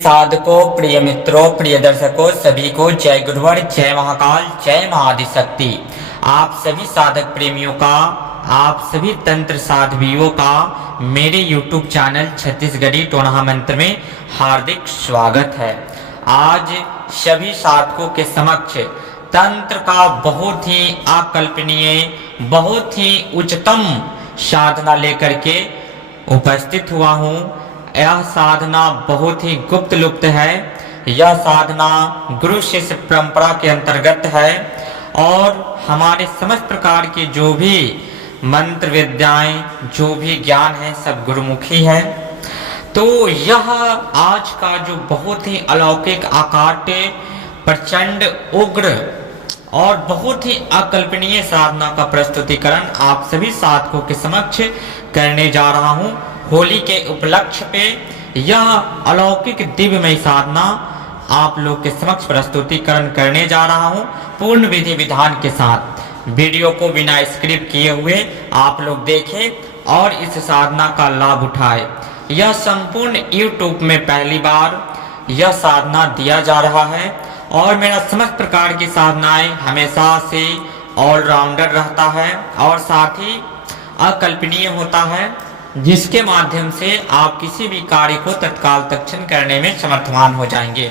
साधकों, प्रिय मित्रों, प्रिय दर्शकों, सभी को जय गुरुवर, जय महाकाल, जय महाआदिशक्ति। आप सभी साधक प्रेमियों का, आप सभी तंत्र साध्वियों का मेरे YouTube चैनल छत्तीसगढ़ी टोना मंत्र में हार्दिक स्वागत है। आज सभी साधकों के समक्ष तंत्र का बहुत ही अकल्पनीय, बहुत ही उच्चतम साधना लेकर के उपस्थित हुआ हूँ। यह साधना बहुत ही गुप्त लुप्त है। यह साधना गुरु शिष्य परंपरा के अंतर्गत है और हमारे समस्त प्रकार के जो भी मंत्र विद्याएं, जो भी ज्ञान है, सब गुरुमुखी है। तो यह आज का जो बहुत ही अलौकिक, अकाट्य, प्रचंड, उग्र और बहुत ही अकल्पनीय साधना का प्रस्तुतिकरण आप सभी साधकों के समक्ष करने जा रहा हूं। होली के उपलक्ष्य पे यह अलौकिक दिव्यमय साधना आप लोग के समक्ष प्रस्तुतिकरण करने जा रहा हूं, पूर्ण विधि विधान के साथ। वीडियो को बिना स्क्रिप्ट किए हुए आप लोग देखें और इस साधना का लाभ उठाएं। यह संपूर्ण YouTube में पहली बार यह साधना दिया जा रहा है और मेरा समस्त प्रकार की साधनाएं हमेशा से ऑलराउंडर रहता है और साथ ही अकल्पनीय होता है, जिसके माध्यम से आप किसी भी कार्य को तत्काल तत्क्षण करने में समर्थवान हो जाएंगे।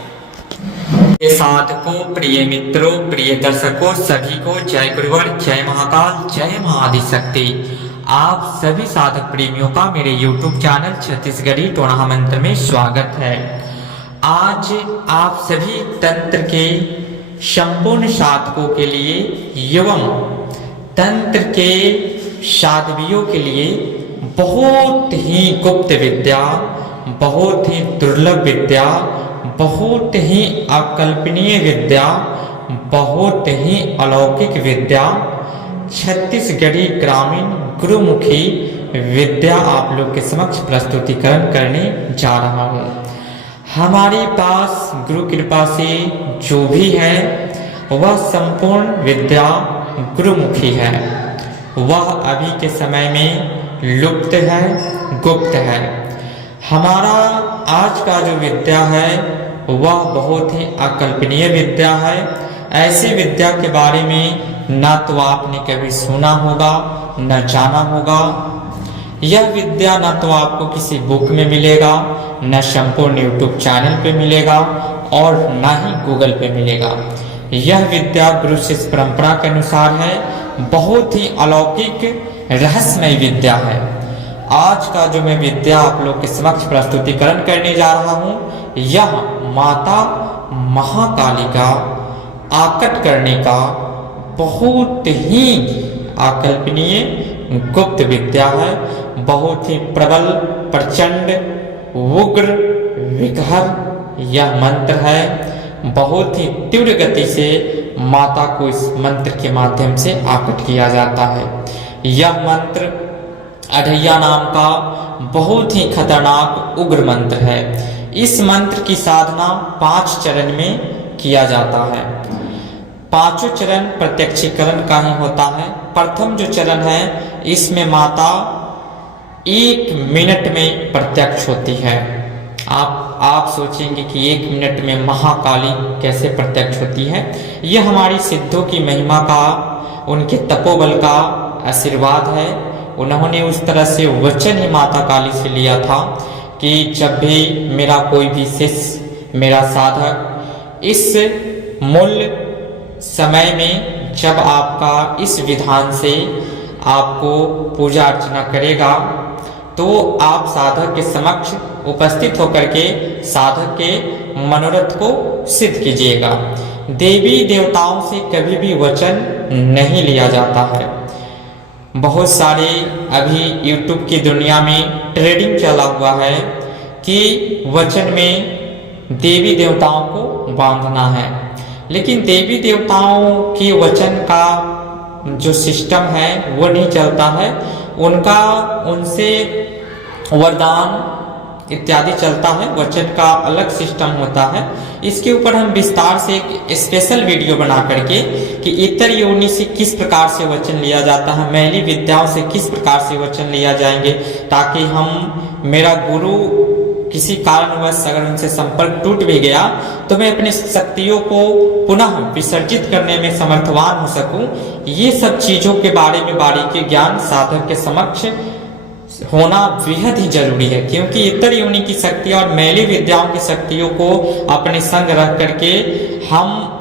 प्रिय साधकों, प्रिय मित्रों, प्रिय दर्शकों, सभी को जय गुरुवर, जय महाकाल, जय महाआदिशक्ति। आप सभी साधक प्रेमियों का मेरे YouTube चैनल छत्तीसगढ़ी टोना मंत्र में स्वागत है। आज आप सभी तंत्र के संपूर्ण साधकों के लिए एवं तंत्र के साध्वियों के लिए बहुत ही गुप्त विद्या, बहुत ही दुर्लभ विद्या, बहुत ही अकल्पनीय विद्या, बहुत ही अलौकिक विद्या, छत्तीसगढ़ी ग्रामीण गुरुमुखी विद्या आप लोग के समक्ष प्रस्तुतिकरण करने जा रहा हूँ। हमारे पास गुरु कृपा से जो भी है वह संपूर्ण विद्या गुरुमुखी है। वह अभी के समय में लुप्त है, गुप्त है। हमारा आज का जो विद्या है वह बहुत ही अकल्पनीय विद्या है। ऐसी विद्या के बारे में ना तो आपने कभी सुना होगा, न जाना होगा। यह विद्या ना तो आपको किसी बुक में मिलेगा, न संपूर्ण YouTube चैनल पे मिलेगा और ना ही गूगल पे मिलेगा। यह विद्या गुरु शिष्य परंपरा के अनुसार है, बहुत ही अलौकिक रहस्यमय विद्या है। आज का जो मैं विद्या आप लोग के समक्ष प्रस्तुतिकरण करने जा रहा हूँ, यह माता महाकाली का आकट करने का बहुत ही अकल्पनीय गुप्त विद्या है। बहुत ही प्रबल, प्रचंड, उग्र, विघर यह मंत्र है। बहुत ही तीव्र गति से माता को इस मंत्र के माध्यम से आकट किया जाता है। यह मंत्र अढ़ैया नाम का बहुत ही खतरनाक उग्र मंत्र है। इस मंत्र की साधना 5 चरण में किया जाता है। पांचों चरण प्रत्यक्षीकरण का ही होता है। प्रथम जो चरण है इसमें माता 1 मिनट में प्रत्यक्ष होती है। आप सोचेंगे कि 1 मिनट में महाकाली कैसे प्रत्यक्ष होती है। यह हमारी सिद्धों की महिमा का, उनके तपोबल का आशीर्वाद है। उन्होंने उस तरह से वचन ही माता काली से लिया था कि जब भी मेरा कोई भी शिष्य, मेरा साधक इस मूल समय में जब आपका इस विधान से आपको पूजा अर्चना करेगा तो आप साधक के समक्ष उपस्थित होकर के साधक के मनोरथ को सिद्ध कीजिएगा। देवी देवताओं से कभी भी वचन नहीं लिया जाता है। बहुत सारे अभी YouTube की दुनिया में ट्रेडिंग चला हुआ है कि वचन में देवी देवताओं को बांधना है, लेकिन देवी देवताओं के वचन का जो सिस्टम है वो नहीं चलता है। उनका उनसे वरदान इत्यादि चलता है, वचन का अलग सिस्टम होता है। इसके ऊपर हम विस्तार से एक स्पेशल वीडियो बना करके कि इतर योनि से किस प्रकार से वचन लिया जाता है, मैली विद्याओं से किस प्रकार से वचन लिया जाएंगे, ताकि हम मेरा गुरु किसी कारणवश अगर उनसे संपर्क टूट भी गया तो मैं अपनी शक्तियों को पुनः विसर्जित करने में समर्थवान हो सकूं। ये सब चीजों के बारे में बारीकी ज्ञान साधक के समक्ष होना बेहद ही जरूरी है, क्योंकि इतर योनि की शक्ति और मैली विद्याओं की शक्तियों को अपने संग रख करके हम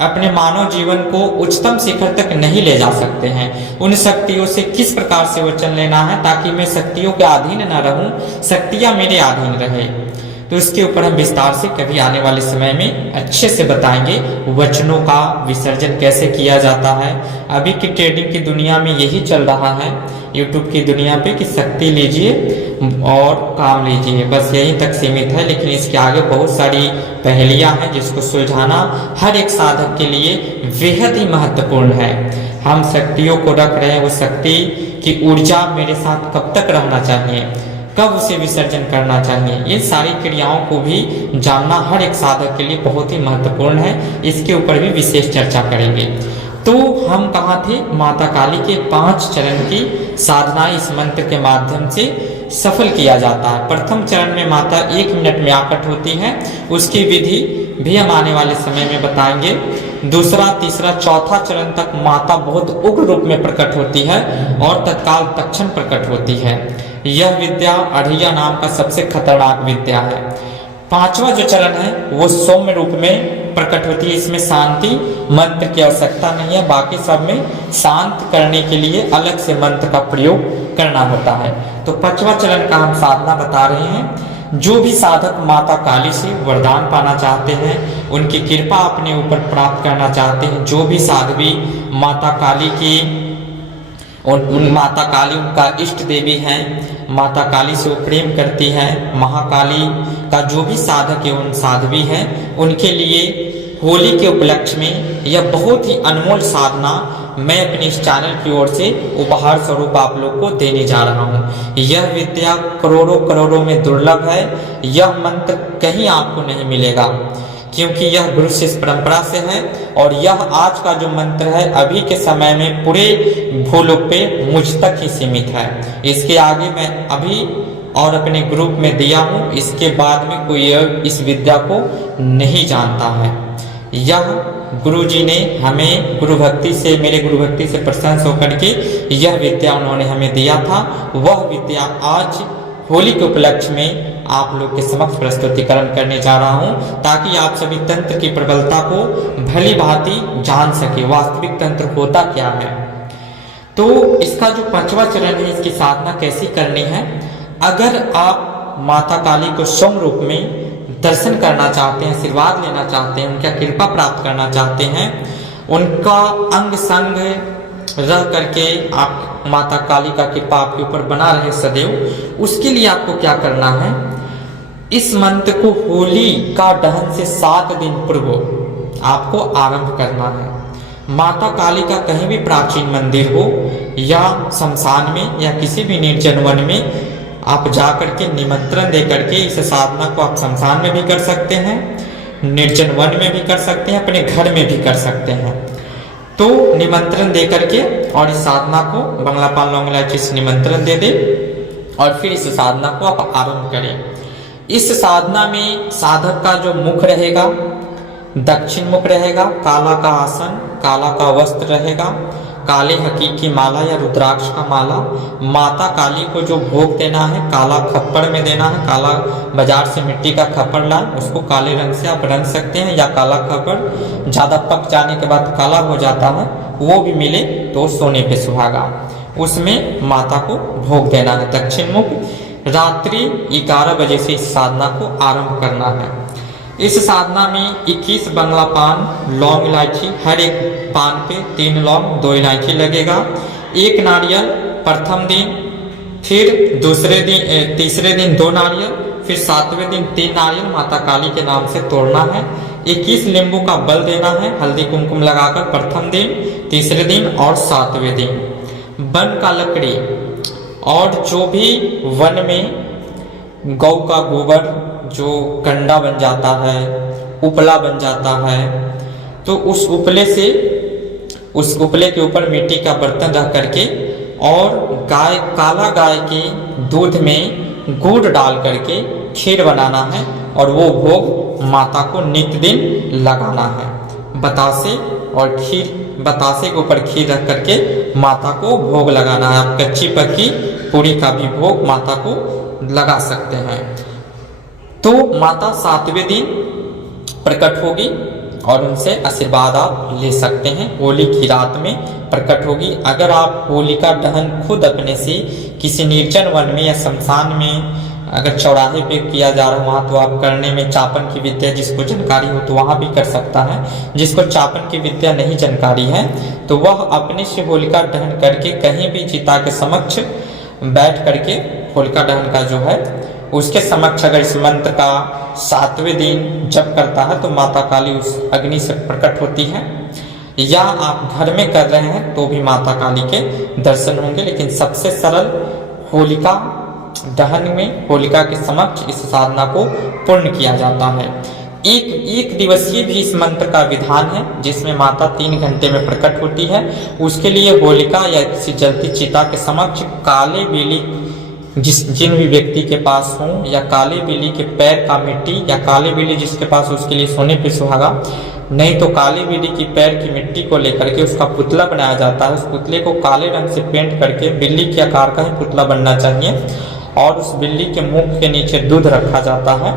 अपने मानव जीवन को उच्चतम शिखर तक नहीं ले जा सकते हैं। उन शक्तियों से किस प्रकार से वचन लेना है ताकि मैं शक्तियों के अधीन न रहूं, शक्तियां मेरे अधीन रहे, तो इसके ऊपर हम विस्तार से कभी आने वाले समय में अच्छे से बताएंगे। वचनों का विसर्जन कैसे किया जाता है। अभी की ट्रेडिंग की दुनिया में यही चल रहा है, यूट्यूब की दुनिया पे, कि शक्ति लीजिए और काम लीजिए, बस यहीं तक सीमित है। लेकिन इसके आगे बहुत सारी पहेलियां हैं जिसको सुलझाना हर एक साधक के लिए बेहद ही महत्वपूर्ण है। हम शक्तियों को रख रहे हैं, वो शक्ति की ऊर्जा मेरे साथ कब तक रहना चाहिए, कब उसे विसर्जन करना चाहिए, इन सारी क्रियाओं को भी जानना हर एक साधक के लिए बहुत ही महत्वपूर्ण है। इसके ऊपर भी विशेष चर्चा करेंगे। तो हम कहाँ थे, माता काली के 5 चरण की साधना इस मंत्र के माध्यम से सफल किया जाता है। प्रथम चरण में माता 1 मिनट में आकट होती है, उसकी विधि भी हम आने वाले समय में बताएंगे। दूसरा, तीसरा, चौथा चरण तक माता बहुत उग्र रूप में प्रकट होती है और तत्काल तत्क्षण प्रकट होती है। यह विद्या अढ़िया नाम का सबसे खतरनाक विद्या है। 5वां जो चरण है वो सौम्य रूप में प्रकट होती है। इसमें शांति मंत्र की आवश्यकता नहीं है, बाकी सब में शांत करने के लिए अलग से मंत्र का प्रयोग करना होता है। तो 5वां चरण का हम साधना बता रहे हैं। जो भी साधक माता काली से वरदान पाना चाहते हैं, उनकी कृपा अपने ऊपर प्राप्त करना चाहते हैं, जो भी साध्वी माता काली की माता काली उनका इष्ट देवी हैं, माता काली से वो प्रेम करती हैं, महाकाली का जो भी साधक है उन साध्वी हैं, उनके लिए होली के उपलक्ष्य में यह बहुत ही अनमोल साधना मैं अपने इस चैनल की ओर से उपहार स्वरूप आप लोग को देने जा रहा हूँ। यह विद्या करोड़ों करोड़ों में दुर्लभ है। यह मंत्र कहीं आपको नहीं मिलेगा, क्योंकि यह गुरु शिष्य परंपरा से है और यह आज का जो मंत्र है अभी के समय में पूरे भूलोक पे मुझ तक ही सीमित है। इसके आगे मैं अभी और अपने ग्रुप में दिया हूँ, इसके बाद में कोई इस विद्या को नहीं जानता है। यह गुरु जी ने हमें गुरु भक्ति से, मेरे गुरु भक्ति से प्रसन्न होकर के यह विद्या उन्होंने हमें दिया था। वह विद्या आज होली के उपलक्ष्य में आप लोग के समक्ष प्रस्तुतिकरण करने जा रहा हूं, ताकि आप सभी तंत्र की प्रबलता को भली भांति जान सके, वास्तविक तंत्र होता क्या है। तो इसका जो 5वां चरण है, इसकी साधना कैसी करनी है। अगर आप माता काली को स्वयं रूप में दर्शन करना चाहते हैं, आशीर्वाद लेना चाहते हैं, उनका कृपा प्राप्त करना चाहते हैं, उनका अंग संग रह करके आप माता काली का कृपा आपके ऊपर बना रहे सदैव, उसके लिए आपको क्या करना है, इस मंत्र को होली का दहन से 7 दिन पूर्व आपको आरंभ करना है। माता काली का कहीं भी प्राचीन मंदिर हो या शमशान में या किसी भी निर्जन वन में आप जा करके निमंत्रण दे करके इस साधना को आप शमशान में भी कर सकते हैं, निर्जन वन में भी कर सकते हैं, अपने घर में भी कर सकते हैं। तो निमंत्रण दे करके और इस साधना को बंगला पान लौंग इलायची से निमंत्रण दे दे और फिर इस साधना को आप आरंभ करें। इस साधना में साधक का जो मुख रहेगा दक्षिण मुख रहेगा, काला का आसन, काला का वस्त्र रहेगा, काले हकीकी माला या रुद्राक्ष का माला। माता काली को जो भोग देना है काला खप्पड़ में देना है। काला बाजार से मिट्टी का खप्पड़ लाए, उसको काले रंग से आप रंग सकते हैं, या काला खप्पड़ ज़्यादा पक जाने के बाद काला हो जाता है वो भी मिले तो सोने पे सुहागा, उसमें माता को भोग देना है दक्षिण मुख। रात्रि 11 बजे से इस साधना को आरंभ करना है। इस साधना में 21 बंगला पान लौंग इलायची, हर एक पान पे 3 लौंग 2 इलायची लगेगा, 1 नारियल प्रथम दिन, फिर दूसरे दिन तीसरे दिन 2 नारियल, फिर 7वें दिन 3 नारियल माता काली के नाम से तोड़ना है। 21 नींबू का बल देना है हल्दी कुमकुम लगाकर प्रथम दिन, तीसरे दिन और 7वें दिन। वन का लकड़ी और जो भी वन में गौ का गोबर जो कंडा बन जाता है, उपला बन जाता है, तो उस उपले के ऊपर मिट्टी का बर्तन रख करके और काला गाय के दूध में गुड़ डाल करके खीर बनाना है और वो भोग माता को नित्य दिन लगाना है। बतासे और खीर, बतासे के ऊपर खीर रख करके माता को भोग लगाना है। आप कच्ची पक्की पूरी का भी भोग माता को लगा सकते हैं। तो माता 7वें दिन प्रकट होगी और उनसे आशीर्वाद आप ले सकते हैं। होली की रात में प्रकट होगी। अगर आप होलिका दहन खुद अपने से किसी निर्जन वन में या शमशान में अगर चौराहे पे किया जा रहा है वहाँ तो आप करने में चापन की विद्या जिसको जानकारी हो तो वहाँ भी कर सकता है। जिसको चापन की विद्या नहीं जानकारी है तो वह अपने से होलिका दहन करके कहीं भी चिता के समक्ष बैठ करके होलिका दहन का जो है उसके समक्ष अगर इस मंत्र का 7वें दिन जप करता है तो माता काली उस अग्नि से प्रकट होती है। या आप घर में कर रहे हैं तो भी माता काली के दर्शन होंगे। लेकिन सबसे सरल होलिका दहन में होलिका के समक्ष इस साधना को पूर्ण किया जाता है। एक दिवसीय भी इस मंत्र का विधान है जिसमें माता 3 घंटे में प्रकट होती है। उसके लिए होलिका या किसी जलती चिता के समक्ष काले बेली जिन भी व्यक्ति के पास हो या काले बिल्ली के पैर का मिट्टी या काले बिल्ली जिसके पास उसके लिए सोने पे सुहागा, नहीं तो काली बिल्ली की पैर की मिट्टी को लेकर के उसका पुतला बनाया जाता है। उस पुतले को काले रंग से पेंट करके बिल्ली के आकार का ही पुतला बनना चाहिए और उस बिल्ली के मुख के नीचे दूध रखा जाता है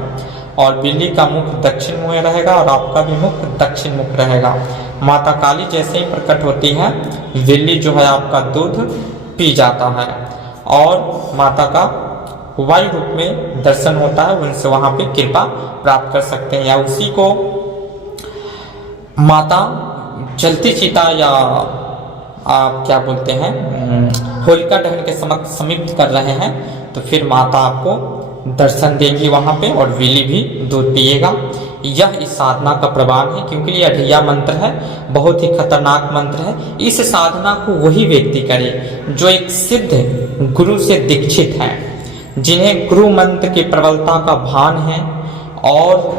और बिल्ली का मुख दक्षिण मुँह रहेगा और आपका भी मुख दक्षिण मुख रहेगा। माता काली जैसे ही प्रकट होती है बिल्ली जो है आपका दूध पी जाता है और माता का वायु रूप में दर्शन होता है। उनसे वहाँ पे कृपा प्राप्त कर सकते हैं। या उसी को माता जलती चिता या आप क्या बोलते हैं होलिका दहन के समीप कर रहे हैं तो फिर माता आपको दर्शन देंगी वहाँ पे और बिल्ली भी दूध पिएगा। यह इस साधना का प्रमाण है क्योंकि ये अढ़ैया मंत्र है, बहुत ही खतरनाक मंत्र है। इस साधना को वही व्यक्ति करे जो एक सिद्ध गुरु से दीक्षित है, जिन्हें गुरु मंत्र की प्रबलता का भान है और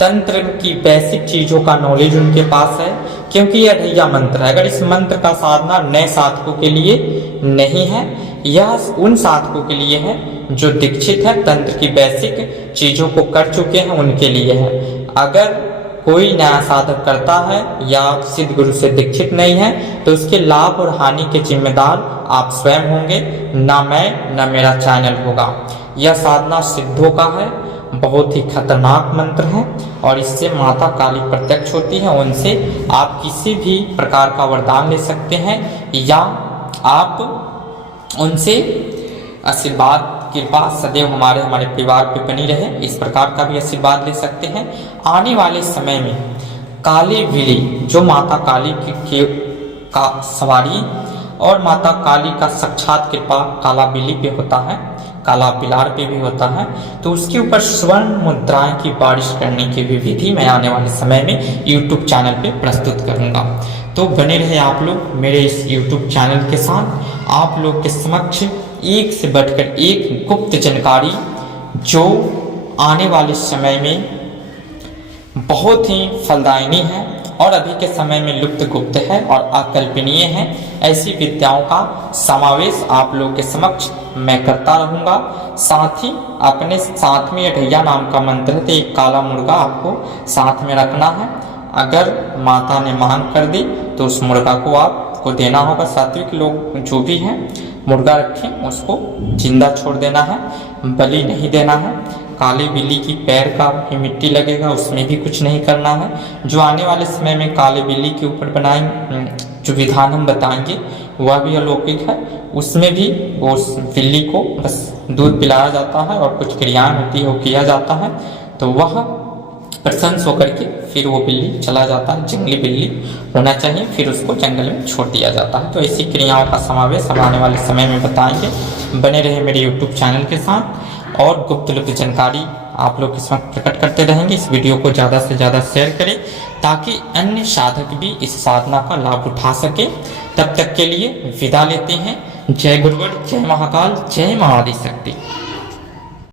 तंत्र की बेसिक चीज़ों का नॉलेज उनके पास है। क्योंकि यह अढ़ैया मंत्र है। अगर इस मंत्र का साधना नए साधकों के लिए नहीं है, यह उन साधकों के लिए है जो दीक्षित है, तंत्र की बेसिक चीज़ों को कर चुके हैं, उनके लिए है। अगर कोई नया साधक करता है या सिद्ध गुरु से दीक्षित नहीं है तो उसके लाभ और हानि के जिम्मेदार आप स्वयं होंगे, ना मैं ना मेरा चैनल होगा। यह साधना सिद्धों का है, बहुत ही खतरनाक मंत्र है और इससे माता काली प्रत्यक्ष होती है। उनसे आप किसी भी प्रकार का वरदान ले सकते हैं या आप उनसे आशीर्वाद कृपा सदैव हमारे परिवार पे बनी रहे, इस प्रकार का भी आशीर्वाद ले सकते हैं। आने वाले समय में काली बिल्ली जो माता काली का सवारी और माता काली का साक्षात कृपा काला बिल्ली पे होता है, काला बिलार पे भी होता है, तो उसके ऊपर स्वर्ण मुद्राएं की बारिश करने की भी विधि मैं आने वाले समय में YouTube चैनल पे प्रस्तुत करूंगा। तो बने रहे आप लोग मेरे इस YouTube चैनल के साथ। आप लोग के समक्ष एक से बढ़कर एक गुप्त जानकारी जो आने वाले समय में बहुत ही फलदायिनी है और अभी के समय में लुप्त गुप्त है और अकल्पनीय है, ऐसी विद्याओं का समावेश आप लोगों के समक्ष मैं करता रहूँगा। साथ ही अपने साथ में अढ़ैया नाम का मंत्र है तो एक काला मुर्गा आपको साथ में रखना है। अगर माता ने मांग कर दी तो उस मुर्गा को आपको देना होगा। सात्विक लोग जो भी हैं मुर्गा रखें, उसको जिंदा छोड़ देना है, बलि नहीं देना है। काली बिल्ली की पैर का भी मिट्टी लगेगा, उसमें भी कुछ नहीं करना है। जो आने वाले समय में काले बिल्ली के ऊपर बनाएंगे जो विधान हम बताएंगे वह भी अलौकिक है। उसमें भी उस बिल्ली को बस दूध पिलाया जाता है और कुछ क्रियाएं होती है वो किया जाता है तो वह प्रसन्न होकर के फिर वो बिल्ली चला जाता है। जंगली बिल्ली होना चाहिए, फिर उसको जंगल में छोड़ दिया जाता है। तो ऐसी क्रियाओं का समावेश हम आने वाले समय में बताएंगे। बने रहे मेरे YouTube चैनल के साथ और गुप्त लुप्त जानकारी आप लोग इस वक्त प्रकट करते रहेंगे। इस वीडियो को ज़्यादा से ज़्यादा शेयर करें ताकि अन्य साधक भी इस साधना का लाभ उठा सके। तब तक के लिए विदा लेते हैं। जय गुरुवर, जय महाकाल, जय महाआदिशक्ति।